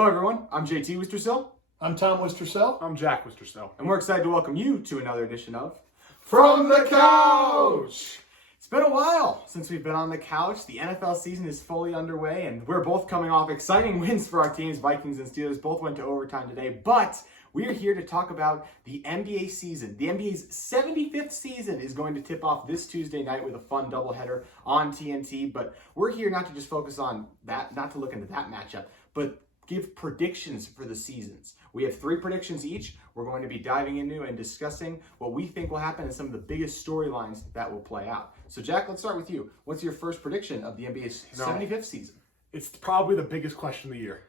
Hello, everyone. I'm JT Wistersill. I'm Tom Wistersill. I'm Jack Wistersill. And we're excited to welcome you to another edition of From the Couch! It's been a while since we've been on the couch. The NFL season is fully underway, and we're both coming off exciting wins for our teams. Vikings and Steelers both went to overtime today, but we are here to talk about the NBA season. The NBA's 75th season is going to tip off this Tuesday night with a fun doubleheader on TNT, but we're here not to just focus on that, not to look into that matchup, but give predictions for the seasons. We have 3 predictions each. We're going to be diving into and discussing what we think will happen and some of the biggest storylines that will play out. So, Jack, let's start with you. What's your first prediction of the NBA's 75th season? It's probably the biggest question of the year.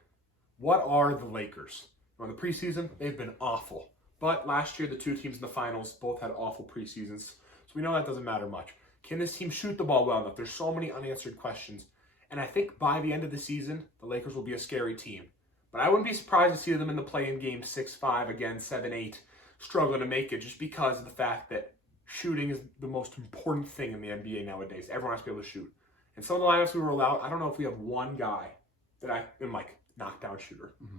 What are the Lakers? In the preseason, they've been awful. But last year, the 2 teams in the finals both had awful preseasons. So we know that doesn't matter much. Can this team shoot the ball well enough? There's so many unanswered questions. And I think by the end of the season, the Lakers will be a scary team. But I wouldn't be surprised to see them in the play-in game 6-5, again 7-8, struggling to make it just because of the fact that shooting is the most important thing in the NBA nowadays. Everyone has to be able to shoot. And some of the lineups we rolled out, I don't know if we have one guy that I am like knockdown shooter. Mm-hmm.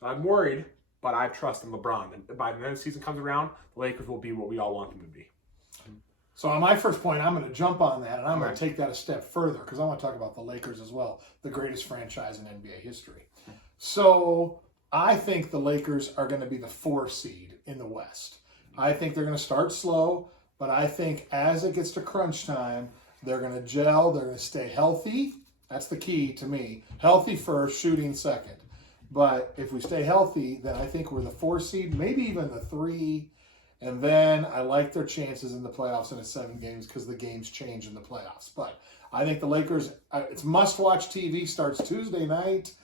So I'm worried, but I trust in LeBron. And by the end of the season comes around, the Lakers will be what we all want them to be. So on my first point, I'm going to jump on that, and I'm going to take that a step further because I want to talk about the Lakers as well, the greatest franchise in NBA history. So I think the Lakers are going to be the 4 seed in the West. I think they're going to start slow, but I think as it gets to crunch time, they're going to gel, they're going to stay healthy. That's the key to me. Healthy first, shooting second. But if we stay healthy, then I think we're the 4 seed, maybe even the 3. And then I like their chances in the playoffs in a 7 games because the games change in the playoffs. But I think the Lakers, it's must-watch TV, starts Tuesday night,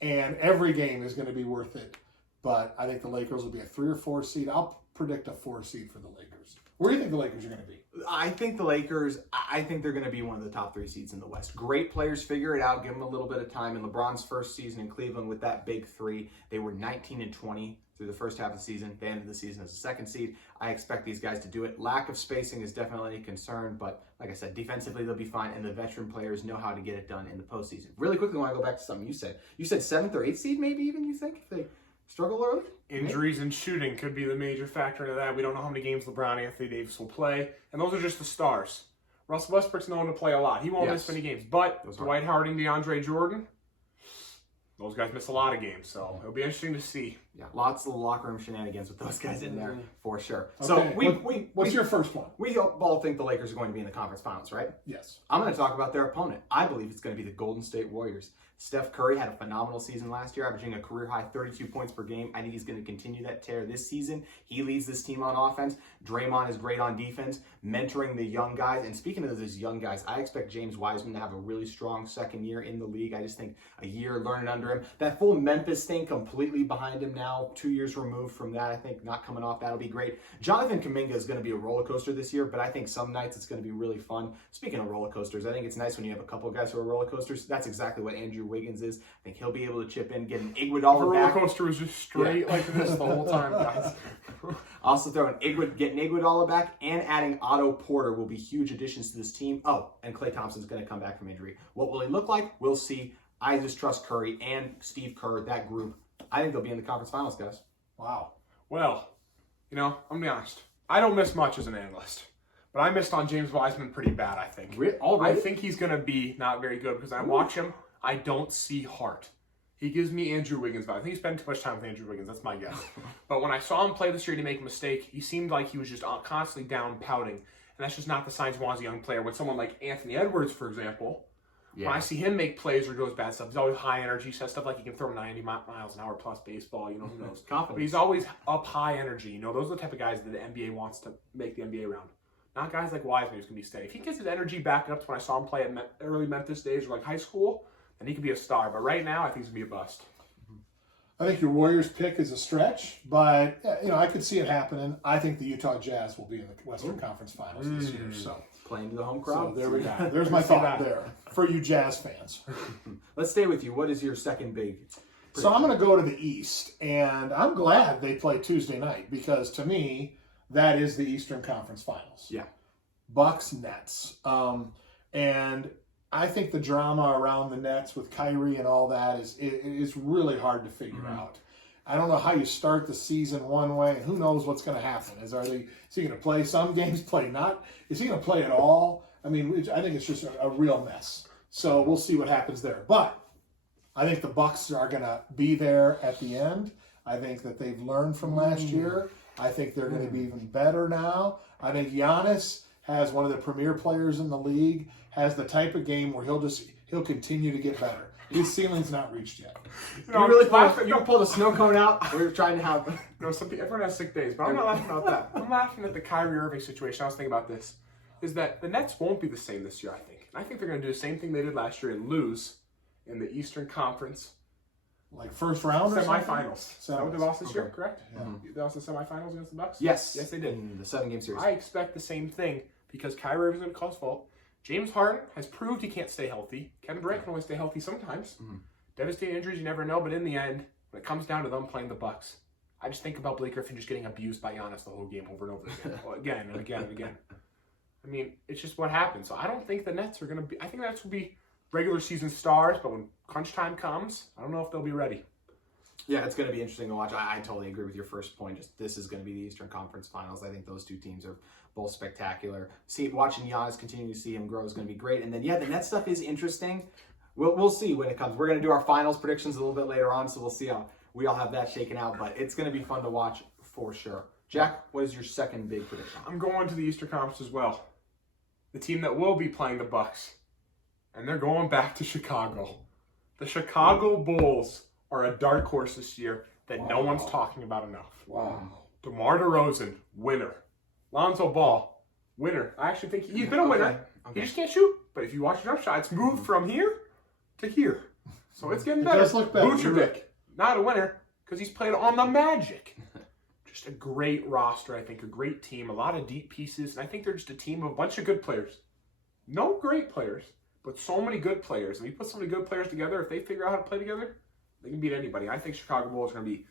and every game is going to be worth it. But I think the Lakers will be a 3 or 4 seed. I'll predict a 4 seed for the Lakers. Where do you think the Lakers are going to be? I think the Lakers, I think they're going to be one of the top 3 seeds in the West. Great players, figure it out, give them a little bit of time. In LeBron's first season in Cleveland with that big 3, they were 19-20 through the first half of the season. They ended the season as a 2nd seed. I expect these guys to do it. Lack of spacing is definitely a concern, but like I said, defensively they'll be fine, and the veteran players know how to get it done in the postseason. Really quickly, I want to go back to something you said. You said 7th or 8th seed, maybe even, you think, if they struggle early? Injuries and shooting could be the major factor into that. We don't know how many games LeBron, Anthony Davis will play, and those are just the stars. Russell Westbrook's known to play a lot. He won't miss many games, but Dwight Howard and DeAndre Jordan, those guys miss a lot of games, so it'll be interesting to see. Yeah, lots of locker room shenanigans with those guys in there, for sure. Okay. So what's your first one? We all think the Lakers are going to be in the conference finals, right? Yes. I'm going to talk about their opponent. I believe it's going to be the Golden State Warriors. Steph Curry had a phenomenal season last year, averaging a career-high 32 points per game. I think he's going to continue that tear this season. He leads this team on offense. Draymond is great on defense, mentoring the young guys. And speaking of those young guys, I expect James Wiseman to have a really strong second year in the league. I just think a year learning under him. That full Memphis thing completely behind him now, 2 years removed from that. I think not coming off, that'll be great. Jonathan Kuminga is going to be a roller coaster this year, but I think some nights it's going to be really fun. Speaking of roller coasters, I think it's nice when you have a couple of guys who are roller coasters. That's exactly what Andrew Wiggins is. I think he'll be able to chip in, get an Iguodala back. The roller coaster was just straight like this the whole time, guys. Also throwing getting Iguodala back and adding Otto Porter will be huge additions to this team. Oh, and Klay Thompson's going to come back from injury. What will he look like? We'll see. I just trust Curry and Steve Kerr, that group. I think they'll be in the conference finals, guys. Wow. Well, I'm going to be honest. I don't miss much as an analyst. But I missed on James Wiseman pretty bad, I think. I think he's going to be not very good because I watch him. I don't see heart. He gives me Andrew Wiggins vibe. I think he's spending too much time with Andrew Wiggins. That's my guess. But when I saw him play this year to make a mistake, he seemed like he was just constantly down pouting. And that's just not the signs you want as a young player. When someone like Anthony Edwards, for example, when I see him make plays or does bad stuff, he's always high energy, says stuff like he can throw 90 miles an hour plus baseball, who knows. But he's always up high energy. Those are the type of guys that the NBA wants to make the NBA around. Not guys like Wiseman who's going to be steady. If he gets his energy back up to when I saw him play at early Memphis days or like high school, then he could be a star. But right now, I think he's going to be a bust. I think your Warriors pick is a stretch, but I could see it happening. I think the Utah Jazz will be in the Western Conference Finals this year. So playing to the home crowd. So there we go. There's my thought there for you Jazz fans. Let's stay with you. What is your second big prediction? So I'm going to go to the East, and I'm glad they play Tuesday night because to me that is the Eastern Conference Finals. Yeah, Bucks Nets, and I think the drama around the Nets with Kyrie and all that is really hard to figure out. I don't know how you start the season one way, and who knows what's going to happen. Is he going to play some games, play not? Is he going to play at all? I mean, I think it's just a real mess. So we'll see what happens there. But I think the Bucks are going to be there at the end. I think that they've learned from last year. I think they're going to be even better now. I think Giannis has one of the premier players in the league, has the type of game where he'll continue to get better. His ceiling's not reached yet. You pulled a snow cone out. We were trying to have. Everyone has sick days, but I'm not laughing about that. I'm laughing at the Kyrie Irving situation. I was thinking about this. Is that the Nets won't be the same this year, I think. And I think they're going to do the same thing they did last year and lose in the Eastern Conference. Like first round or semifinals. Is that what they lost this year, correct? Yeah. They lost the semifinals against the Bucks? Yes. Yes, they did. In the 7-game series. I expect the same thing because Kyrie Irving's going to cause fault. James Harden has proved he can't stay healthy. Kevin Durant can only stay healthy sometimes. Devastating injuries, you never know. But in the end, when it comes down to them playing the Bucks, I just think about Blake Griffin just getting abused by Giannis the whole game over and over again. Again and again and again. I mean, it's just what happens. So I don't think the Nets are going to be... I think the Nets will be regular season stars, but when crunch time comes, I don't know if they'll be ready. Yeah, it's going to be interesting to watch. I totally agree with your first point. Just this is going to be the Eastern Conference Finals. I think those two teams are both spectacular. Watching Giannis, continue to see him grow is going to be great. And then, the Nets stuff is interesting. We'll see when it comes. We're going to do our finals predictions a little bit later on, so we'll see how we all have that shaken out. But it's going to be fun to watch for sure. Jack, what is your second big prediction? I'm going to the Eastern Conference as well. The team that will be playing the Bucks, and they're going back to Chicago. The Chicago Bulls are a dark horse this year that no one's talking about enough. Wow. DeMar DeRozan, winner. Lonzo Ball, winner. I actually think he's been a winner. Okay. He just can't shoot. But if you watch jump shots, moved from here to here. So it's getting better. It does look better. Vucevic, not a winner because he's played on the Magic. Just a great roster, I think. A great team. A lot of deep pieces. And I think they're just a team of a bunch of good players. No great players, but so many good players. And you put so many good players together, if they figure out how to play together, they can beat anybody. I think Chicago Bulls are going to be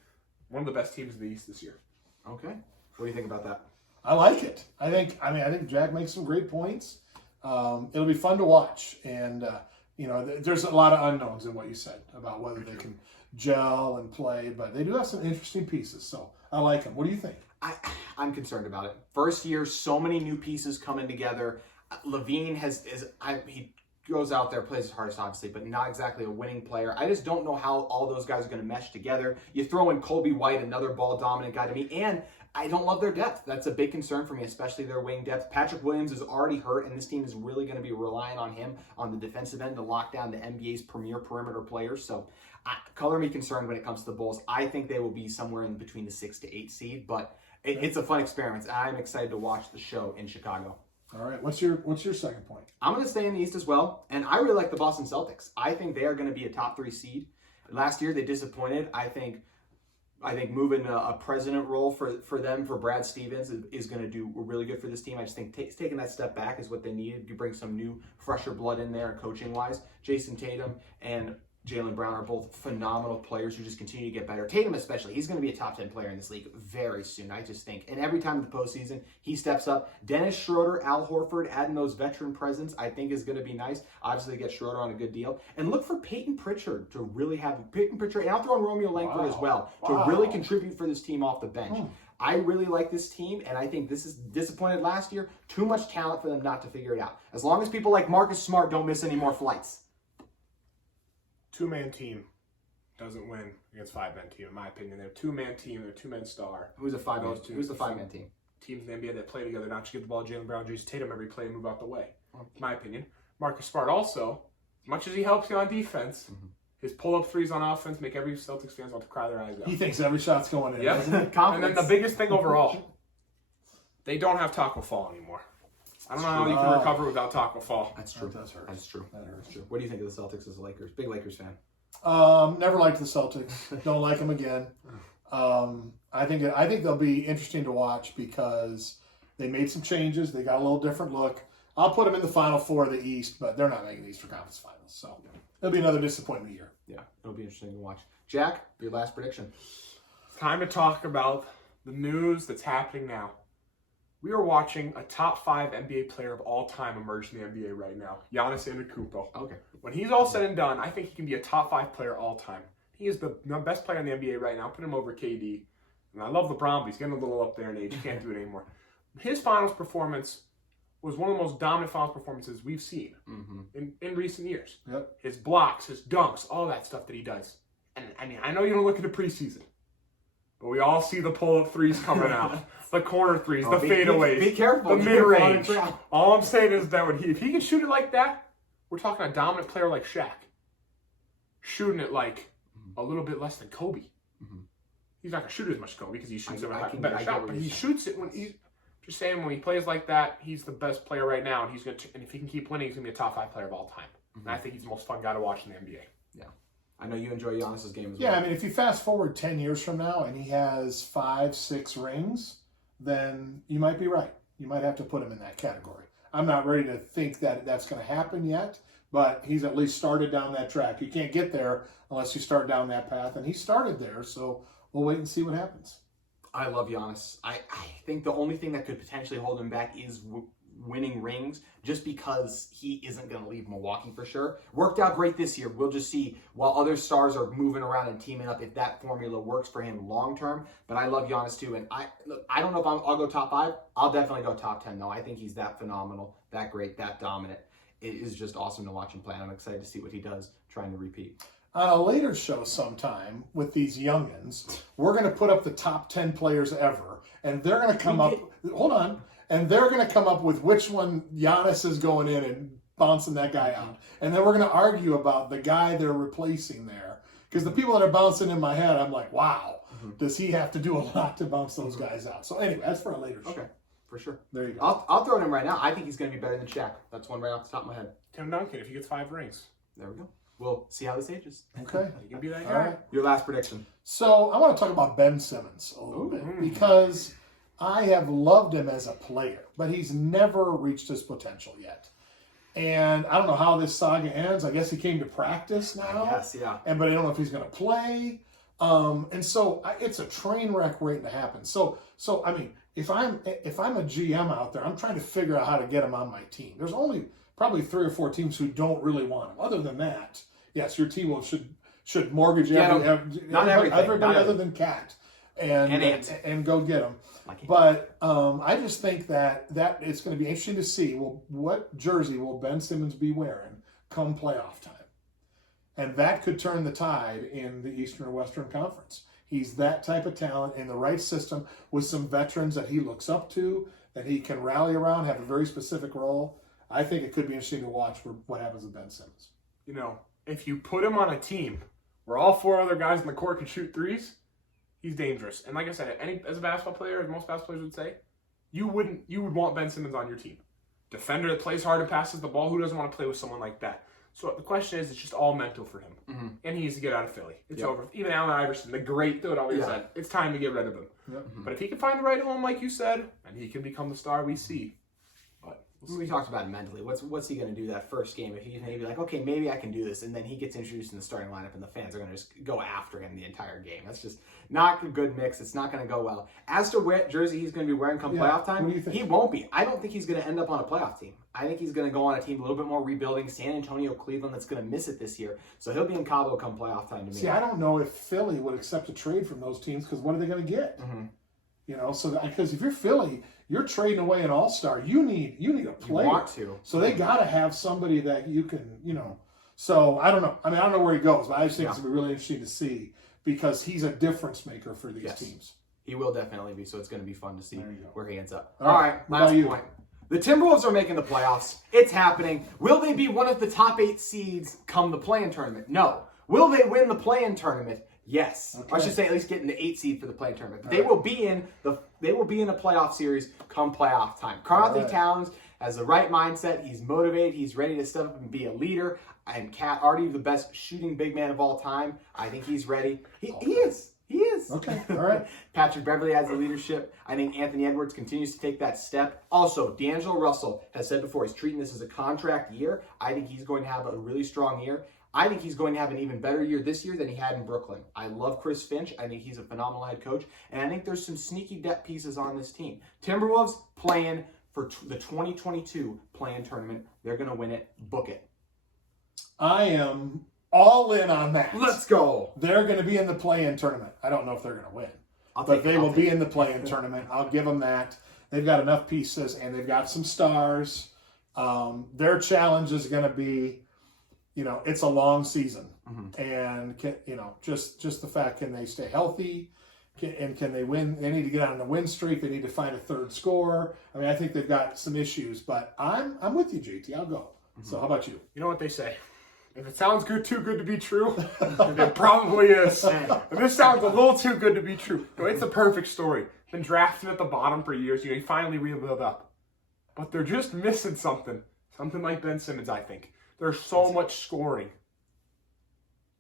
one of the best teams in the East this year. Okay. What do you think about that? I like it. I think Jack makes some great points. It'll be fun to watch. And, there's a lot of unknowns in what you said about whether they can gel and play. But they do have some interesting pieces. So I like them. What do you think? I'm concerned about it. First year, so many new pieces coming together. Levine he goes out there, plays his hardest, obviously, but not exactly a winning player. I just don't know how all those guys are going to mesh together. You throw in Kobe White, another ball-dominant guy to me, and I don't love their depth. That's a big concern for me, especially their wing depth. Patrick Williams is already hurt, and this team is really going to be relying on him on the defensive end to lock down the NBA's premier perimeter players. So color me concerned when it comes to the Bulls. I think they will be somewhere in between the 6 to 8 seed, but it's a fun experiment. I'm excited to watch the show in Chicago. All right. What's your second point? I'm going to stay in the East as well, and I really like the Boston Celtics. I think they are going to be a top 3 seed. Last year they disappointed. I think moving a president role for them, for Brad Stevens, is going to do really good for this team. I just think taking that step back is what they needed. You bring some new, fresher blood in there coaching-wise. Jason Tatum and Jaylen Brown are both phenomenal players who just continue to get better. Tatum especially, he's going to be a top 10 player in this league very soon, I just think. And every time in the postseason, he steps up. Dennis Schroeder, Al Horford, adding those veteran presence, I think is going to be nice. Obviously, they get Schroeder on a good deal. And look for Peyton Pritchard to really have, and I'll throw in Romeo Langford as well, to really contribute for this team off the bench. I really like this team, and I think this is disappointed last year. Too much talent for them not to figure it out. As long as people like Marcus Smart don't miss any more flights. Two-man team doesn't win against five-man team, in my opinion. They're a two-man team. They're a two-man star. Who's the five-man team? Teams in the NBA that play together, not just give the ball to Jaylen Brown, Jason Tatum every play and move out the way. In my opinion. Marcus Smart also, as much as he helps you on defense, his pull-up threes on offense make every Celtics fans want to cry their eyes out. He thinks every shot's going in. Yep. And then the biggest thing overall, they don't have Taco Fall anymore. I don't know how you can recover without Taco Fall. That's true. That does hurt. That's true. That hurts. True. What do you think of the Celtics as a Lakers? Big Lakers fan. Never liked the Celtics. Don't like them again. I think they'll be interesting to watch because they made some changes. They got a little different look. I'll put them in the Final Four of the East, but they're not making the Eastern Conference Finals. So it'll be another disappointment year. Yeah, it'll be interesting to watch. Jack, your last prediction. Time to talk about the news that's happening now. We are watching a top 5 NBA player of all time emerge in the NBA right now, Giannis Antetokounmpo. Okay. When he's all said and done, I think he can be a top 5 player all time. He is the best player in the NBA right now. Put him over KD. And I love LeBron, but he's getting a little up there in age. He can't do it anymore. His finals performance was one of the most dominant finals performances we've seen in recent years. Yep. His blocks, his dunks, all that stuff that he does. And I mean, I know you don't look at the preseason, but we all see the pull-up threes coming out, the corner threes, the fadeaways, be careful, the mid-range. All I'm saying is that if he can shoot it like that, we're talking a dominant player like Shaq, shooting it like a little bit less than Kobe. He's not gonna shoot as much as Kobe because he shoots it a better shot, but he shoots it when he's just saying when he plays like that, he's the best player right now, and and if he can keep winning, he's gonna be a top 5 player of all time. And I think he's the most fun guy to watch in the NBA. Yeah. I know you enjoy Giannis's game as well. Yeah, I mean, if you fast forward 10 years from now and he has 5, 6 rings, then you might be right. You might have to put him in that category. I'm not ready to think that that's going to happen yet, but he's at least started down that track. You can't get there unless you start down that path, and he started there, so we'll wait and see what happens. I love Giannis. I think the only thing that could potentially hold him back is winning rings, just because he isn't going to leave Milwaukee for sure. Worked out great this year. We'll just see while other stars are moving around and teaming up if that formula works for him long term. But I love Giannis too, and I don't know if I'll go top 5. I'll definitely go top 10 though. I think he's that phenomenal, that great, that dominant. It is just awesome to watch him play. I'm excited to see what he does trying to repeat. On a later show sometime with these youngins, we're going to put up the top 10 players ever, and they're going to come up. Hold on. And they're going to come up with which one Giannis is going in and bouncing that guy out. And then we're going to argue about the guy they're replacing there. Because the people that are bouncing in my head, I'm like, wow, does he have to do a lot to bounce those guys out? So anyway, that's for a later show. Okay, for sure. There you go. I'll throw it in right now. I think he's going to be better than Shaq. That's one right off the top of my head. Tim Duncan, if he gets 5 rings. There we go. We'll see how this ages. Okay. He can be that guy. All right. Your last prediction. So I want to talk about Ben Simmons a little bit because I have loved him as a player, but he's never reached his potential yet. And I don't know how this saga ends. I guess he came to practice now. Yes, yeah. But I don't know if he's going to play. And so it's a train wreck waiting to happen. So I mean, if I'm a GM out there, I'm trying to figure out how to get him on my team. There's only probably 3 or 4 teams who don't really want him. Other than that, yes, your team should mortgage everybody other than Cat and go get him. But I just think that it's going to be interesting to see, well, what jersey will Ben Simmons be wearing come playoff time? And that could turn the tide in the Eastern or Western Conference. He's that type of talent in the right system with some veterans that he looks up to, that he can rally around, have a very specific role. I think it could be interesting to watch what happens with Ben Simmons. You know, if you put him on a team where all 4 other guys in the court can shoot threes, he's dangerous. And like I said, as a basketball player, as most basketball players would say, you would want Ben Simmons on your team. Defender that plays hard and passes the ball, who doesn't want to play with someone like that? So the question is, it's just all mental for him. And he needs to get out of Philly. It's over. Even Allen Iverson, the great dude, always said, it's time to get rid of him. But if he can find the right home, like you said, and he can become the star we see. We talked about it mentally. What's he going to do that first game? If he's maybe like, okay, maybe I can do this, and then he gets introduced in the starting lineup, and the fans are going to just go after him the entire game. That's just not a good mix. It's not going to go well. As to what jersey he's going to be wearing come playoff time, he won't be. I don't think he's going to end up on a playoff team. I think he's going to go on a team a little bit more rebuilding, San Antonio, Cleveland, that's going to miss it this year. So he'll be in Cabo come playoff time to me. See, I don't know if Philly would accept a trade from those teams because what are they going to get? You know, so because if you're Philly, you're trading away an all-star. You need a player. You want to. So they got to have somebody that you can, you know. So I don't know. I mean, I don't know where he goes, but I just think it's going to be really interesting to see because he's a difference maker for these teams. He will definitely be, so it's going to be fun to see where he ends up. All right, last point. The Timberwolves are making the playoffs. It's happening. Will they be one of the top 8 seeds come the play-in tournament? No. Will they win the play-in tournament? Yes. Okay. I should say at least getting the 8 seed for the play-in tournament. They will be in a playoff series come playoff time. Karl-Anthony Towns has the right mindset. He's motivated. He's ready to step up and be a leader. And Cat, already the best shooting big man of all time. I think he's ready. He is. He is. Okay. All right. Patrick Beverley has the leadership. I think Anthony Edwards continues to take that step. Also, D'Angelo Russell has said before he's treating this as a contract year. I think he's going to have a really strong year. I think he's going to have an even better year this year than he had in Brooklyn. I love Chris Finch. I think he's a phenomenal head coach. And I think there's some sneaky depth pieces on this team. Timberwolves playing for the 2022 play-in tournament. They're going to win it. Book it. I am all in on that. Let's go. They're going to be in the play-in tournament. I don't know if they're going to win. But they will be in the play-in tournament. I'll give them that. They've got enough pieces, and they've got some stars. Their challenge is going to be, it's a long season. And, just the fact, can they stay healthy? Can they win? They need to get on the win streak. They need to find a third scorer. I mean, I think they've got some issues, but I'm with you, JT. I'll go. So how about you? You know what they say? If it sounds too good to be true, it probably is. And this sounds a little too good to be true. It's the perfect story. Been drafted at the bottom for years. He finally rebuild up. But they're just missing something. Something like Ben Simmons, I think. There's so much scoring.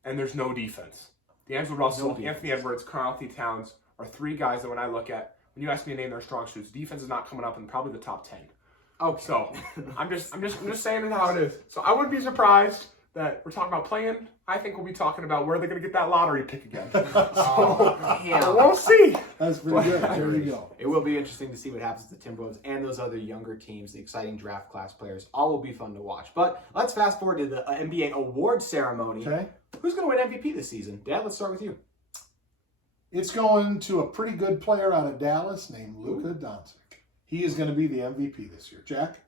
And there's no defense. D'Angelo Russell, Anthony Edwards, Karl-Anthony Towns are three guys that when I look at, when you ask me to name their strong suits, defense is not coming up in probably the top 10. Okay. So I'm just saying it how it is. So I wouldn't be surprised that we're talking about playing. I think we'll be talking about where they're going to get that lottery pick again. We'll see. That's pretty good. There you go. It will be interesting to see what happens to the Timberwolves and those other younger teams, the exciting draft class players. All will be fun to watch. But let's fast forward to the NBA award ceremony. Okay. Who's going to win MVP this season? Dad, let's start with you. It's going to a pretty good player out of Dallas named Luka Doncic. He is going to be the MVP this year. Jack?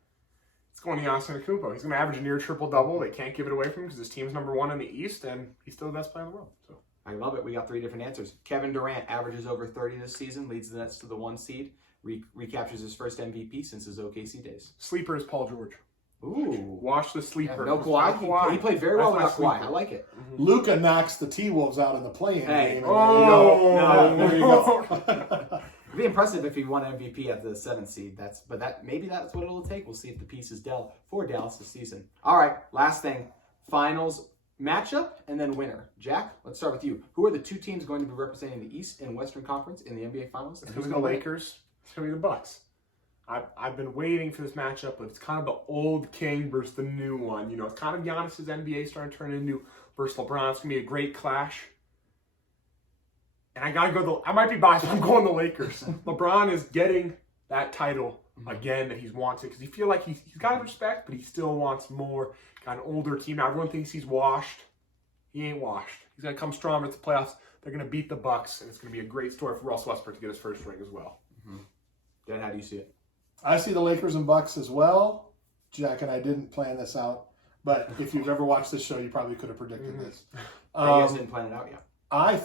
It's going to Giannis Antetokounmpo. He's going to average a near triple-double. They can't give it away from him because his team's number one in the East, and he's still the best player in the world. So I love it. We got three different answers. Kevin Durant averages over 30 this season, leads the Nets to the 1 seed, recaptures his first MVP since his OKC days. Sleeper is Paul George. Ooh. Watch the sleeper. No Kawhi. He played very well without Kawhi. I like it. Luka knocks the T-Wolves out in the play-in game. There you go. It'd be impressive if he won MVP at the 7th seed. Maybe that's what it'll take. We'll see if the pieces dealt for Dallas this season. All right, last thing. Finals matchup and then winner. Jack, let's start with you. Who are the two teams going to be representing the East and Western Conference in the NBA Finals? It's going to be the Lakers. It's going to be the Bucks. I've been waiting for this matchup, but it's kind of the old king versus the new one. It's kind of Giannis' NBA starting to turn into versus LeBron. It's going to be a great clash. And I got to go I might be biased, but I'm going the Lakers. LeBron is getting that title again that he's wanted because you feel like he's got respect, but he still wants more. Got an older team now. Everyone thinks he's washed. He ain't washed. He's going to come strong at the playoffs. They're going to beat the Bucks, and it's going to be a great story for Russell Westbrook to get his first ring as well. Dad, how do you see it? I see the Lakers and Bucks as well. Jack and I didn't plan this out, but if you've ever watched this show, you probably could have predicted this. You guys didn't plan it out yet. I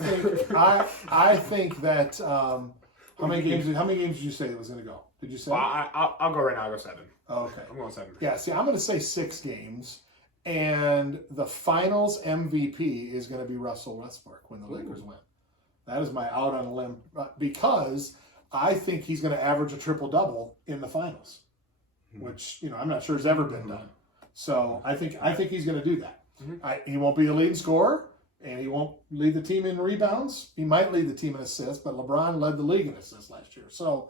think that how many games did you say it was going to go? Did you say? Well, I'll go right now. I'll go 7. Okay. I'm going 7. Yeah. See, I'm going to say 6 games, and the Finals MVP is going to be Russell Westbrook when the Lakers win. That is my out on a limb because I think he's going to average a triple-double in the Finals, which I'm not sure has ever been done. So I think he's going to do that. He won't be the leading scorer. And he won't lead the team in rebounds. He might lead the team in assists, but LeBron led the league in assists last year. So,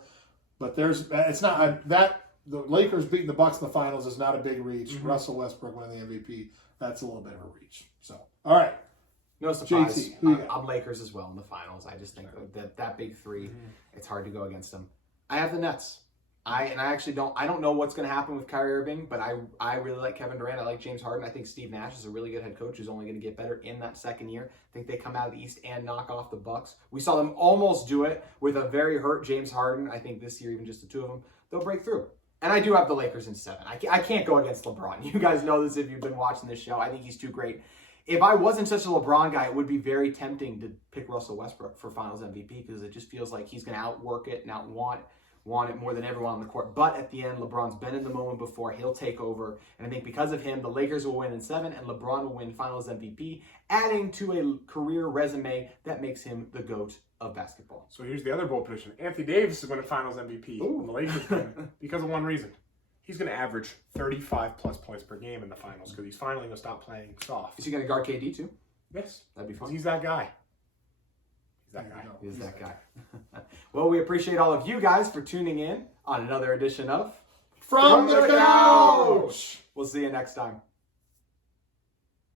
but the Lakers beating the Bucks in the Finals is not a big reach. Mm-hmm. Russell Westbrook winning the MVP, that's a little bit of a reach. So, all right. No surprise. JT, who you got? I'm Lakers as well in the Finals. I just think that big three, it's hard to go against them. I have the Nets. I don't know what's going to happen with Kyrie Irving, but I really like Kevin Durant. I like James Harden. I think Steve Nash is a really good head coach who's only going to get better in that second year. I think they come out of the East and knock off the Bucks. We saw them almost do it with a very hurt James Harden. I think this year, even just the two of them, they'll break through. And I do have the Lakers in 7. I can't go against LeBron. You guys know this if you've been watching this show. I think he's too great. If I wasn't such a LeBron guy, it would be very tempting to pick Russell Westbrook for Finals MVP because it just feels like he's going to outwork it and want it more than everyone on the court. But at the end, LeBron's been in the moment before. He'll take over. And I think because of him, the Lakers will win in 7 and LeBron will win Finals MVP, adding to a career resume that makes him the GOAT of basketball. So here's the other bold prediction. Anthony Davis is winning Finals MVP. And the Lakers win because of one reason. He's going to average 35-plus points per game in the Finals because he's finally going to stop playing soft. Is he going to guard KD too? Yes. That'd be fun. He's that guy. He's that guy. Well, we appreciate all of you guys for tuning in on another edition of From the Couch. We'll see you next time.